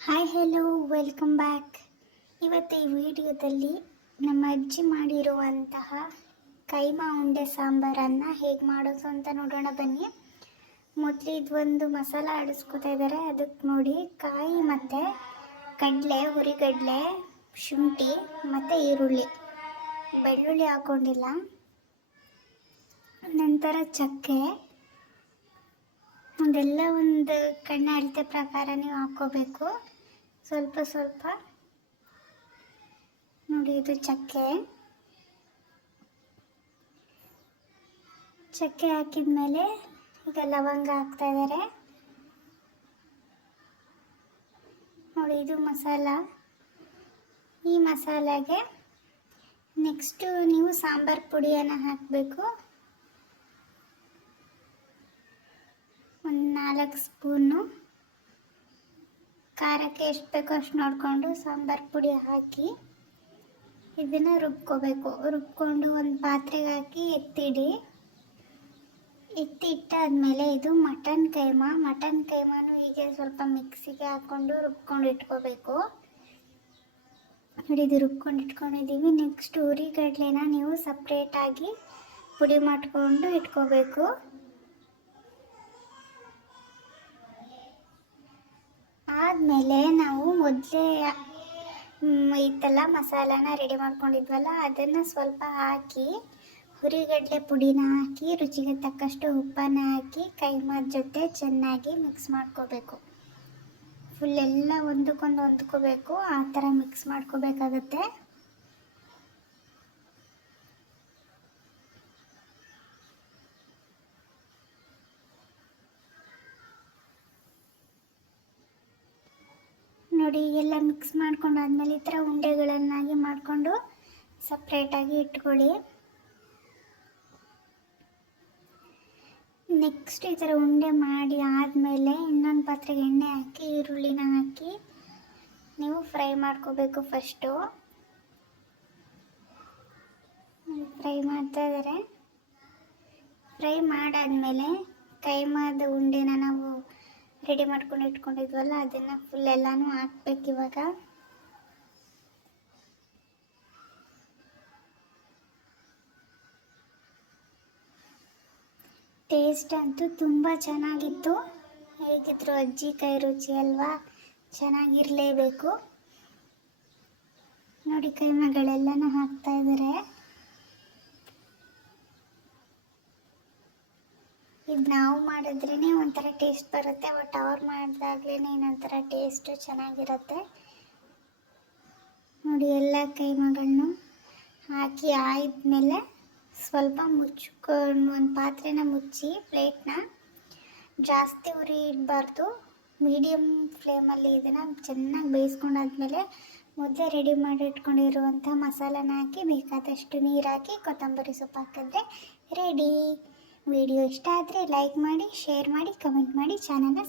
Hi hello welcome back. ಇವತ್ತು ಈ ವಿಡಿಯೋದಲ್ಲಿ ನಮ್ಮ ಅಜ್ಜಿ ಮಾಡಿರುವಂತಹ ಕೈಮಾ ಉಂಡೆ ಸಾಂಬಾರನ್ನು ಹೇಗೆ ಮಾಡೋದು ಅಂತ ನೋಡೋಣ ಬನ್ನಿ. ಮೊದಲು ಇದೊಂದು ಮಸಾಲ ಆಡಿಸ್ಕೊತಾ ಇದ್ದಾರೆ. ಅದಕ್ಕೆ ನೋಡಿ ಕಾಯಿ ಮತ್ತು ಕಡಲೆ, ಹುರಿಗಡಲೆ, ಶುಂಠಿ ಮತ್ತು ಈರುಳ್ಳಿ, ಬೆಳ್ಳುಳ್ಳಿ ಹಾಕ್ಕೊಂಡಿಲ್ಲ. ನಂತರ ಚಕ್ಕೆ, ಅದೆಲ್ಲ ಒಂದು ಕಣ್ಣು ಅಳತೆ ಪ್ರಕಾರ ನೀವು ಹಾಕ್ಕೋಬೇಕು. ಸ್ವಲ್ಪ ಸ್ವಲ್ಪ ನೋಡಿ, ಇದು ಚಕ್ಕೆ ಹಾಕಿದ್ಮೇಲೆ ಈಗ ಲವಂಗ ಹಾಕ್ತಾ ಇದ್ದಾರೆ ನೋಡಿ. ಇದು ಮಸಾಲ. ಈ ಮಸಾಲೆಗೆ ನೆಕ್ಸ್ಟು ನೀವು ಸಾಂಬಾರು ಪುಡಿಯನ್ನು ಹಾಕಬೇಕು. ಒಂದು 4 ಸ್ಪೂನು. ಖಾರಕ್ಕೆ ಎಷ್ಟು ಬೇಕೋ ಅಷ್ಟು ನೋಡಿಕೊಂಡು ಸಾಂಬಾರು ಪುಡಿ ಹಾಕಿ ಇದನ್ನು ರುಬ್ಕೋಬೇಕು. ರುಬ್ಕೊಂಡು ಒಂದು ಪಾತ್ರೆಗೆ ಹಾಕಿ ಎತ್ತಿ ಇಟ್ಟಾದ್ಮೇಲೆ ಇದು ಮಟನ್ ಕೈಮಾನು ಹೀಗೆ ಸ್ವಲ್ಪ ಮಿಕ್ಸಿಗೆ ಹಾಕ್ಕೊಂಡು ರುಬ್ಕೊಂಡು ಇಟ್ಕೋಬೇಕು ನೋಡಿ. ಇದು ರುಬ್ಕೊಂಡು ಇಟ್ಕೊಂಡಿದ್ದೀವಿ. ನೆಕ್ಸ್ಟ್ ಹುರಿಗಡ್ಲೆನ ನೀವು ಸಪ್ರೇಟಾಗಿ ಪುಡಿ ಮಾಡಿಕೊಂಡು ಇಟ್ಕೋಬೇಕು. ಆದಮೇಲೆ ನಾವು ಮೊದಲೇ ಇತ್ತಲ್ಲ ಮಸಾಲಾನ ರೆಡಿ ಮಾಡ್ಕೊಂಡಿದ್ವಲ್ಲ, ಅದನ್ನು ಸ್ವಲ್ಪ ಹಾಕಿ ಹುರಿಗಡಲೆ ಪುಡಿನ ಹಾಕಿ ರುಚಿಗೆ ತಕ್ಕಷ್ಟು ಉಪ್ಪನ್ನು ಹಾಕಿ ಕೈಮಾದ ಜೊತೆ ಚೆನ್ನಾಗಿ ಮಿಕ್ಸ್ ಮಾಡ್ಕೋಬೇಕು. ಫುಲ್ ಎಲ್ಲ ಒಂದಕ್ಕೊಂದು ಹೊಂದ್ಕೋಬೇಕು, ಆ ಥರ ಮಿಕ್ಸ್ ಮಾಡ್ಕೋಬೇಕಾಗತ್ತೆ. ನೋಡಿ, ಎಲ್ಲ ಮಿಕ್ಸ್ ಮಾಡ್ಕೊಂಡಾದ್ಮೇಲೆ ಈ ಥರ ಉಂಡೆಗಳನ್ನಾಗಿ ಮಾಡಿಕೊಂಡು ಸಪ್ರೇಟಾಗಿ ಇಟ್ಕೊಳ್ಳಿ. ನೆಕ್ಸ್ಟ್ ಈ ಥರ ಉಂಡೆ ಮಾಡಿ ಆದಮೇಲೆ ಇನ್ನೊಂದು ಪಾತ್ರೆಗೆ ಎಣ್ಣೆ ಹಾಕಿ ಈರುಳ್ಳಿನ ಹಾಕಿ ನೀವು ಫ್ರೈ ಮಾಡ್ಕೋಬೇಕು. ಫಸ್ಟು ಫ್ರೈ ಮಾಡ್ತಾ ಇದ್ದಾರೆ. ಫ್ರೈ ಮಾಡಾದ್ಮೇಲೆ ಕೈಮಾದ ಉಂಡೆನ ನಾವು ರೆಡಿ ಮಾಡ್ಕೊಂಡು ಇಟ್ಕೊಂಡಿದ್ವಲ್ಲ, ಅದನ್ನು ಫುಲ್ ಎಲ್ಲನೂ ಹಾಕ್ಬೇಕು. ಇವಾಗ ಟೇಸ್ಟ್ ಅಂತೂ ತುಂಬ ಚೆನ್ನಾಗಿತ್ತು. ಹೇಗಿದ್ರು ಅಜ್ಜಿ ಕೈ ರುಚಿ ಅಲ್ವಾ, ಚೆನ್ನಾಗಿರಲೇಬೇಕು. ನೋಡಿ, ಕೈಮಾಗಳೆಲ್ಲನೂ ಹಾಕ್ತಾ ಇದ್ದಾರೆ. ಇದು ನಾವು ಮಾಡಿದ್ರೇ ಒಂಥರ ಟೇಸ್ಟ್ ಬರುತ್ತೆ, ಬಟ್ ಅವ್ರು ಮಾಡಿದಾಗ್ಲೇ ಇನ್ನೊಂಥರ ಟೇಸ್ಟು ಚೆನ್ನಾಗಿರುತ್ತೆ. ನೋಡಿ, ಎಲ್ಲ ಕೈಮಾಗಳನ್ನು ಹಾಕಿ ಆಯಿದ್ಮೇಲೆ ಸ್ವಲ್ಪ ಮುಚ್ಕೊಂಡು ಒಂದು ಪಾತ್ರೆನ ಮುಚ್ಚಿ ಪ್ಲೇಟ್ನ ಜಾಸ್ತಿ ಉರಿ ಇಡಬಾರ್ದು, ಮೀಡಿಯಮ್ ಫ್ಲೇಮಲ್ಲಿ ಇದನ್ನು ಚೆನ್ನಾಗಿ ಬೇಯಿಸ್ಕೊಂಡಾದ್ಮೇಲೆ ಮೊದಲೇ ರೆಡಿ ಮಾಡಿ ಇಟ್ಕೊಂಡಿರುವಂಥ ಮಸಾಲನ ಹಾಕಿ ಬೇಕಾದಷ್ಟು ನೀರು ಹಾಕಿ ಕೊತ್ತಂಬರಿ ಸೊಪ್ಪು ಹಾಕಿದ್ರೆ ರೆಡಿ. ವಿಡಿಯೋ ಇಷ್ಟ ಆದರೆ ಲೈಕ್ ಮಾಡಿ, ಶೇರ್ ಮಾಡಿ, ಕಮೆಂಟ್ ಮಾಡಿ, ಚಾನಲ್ನ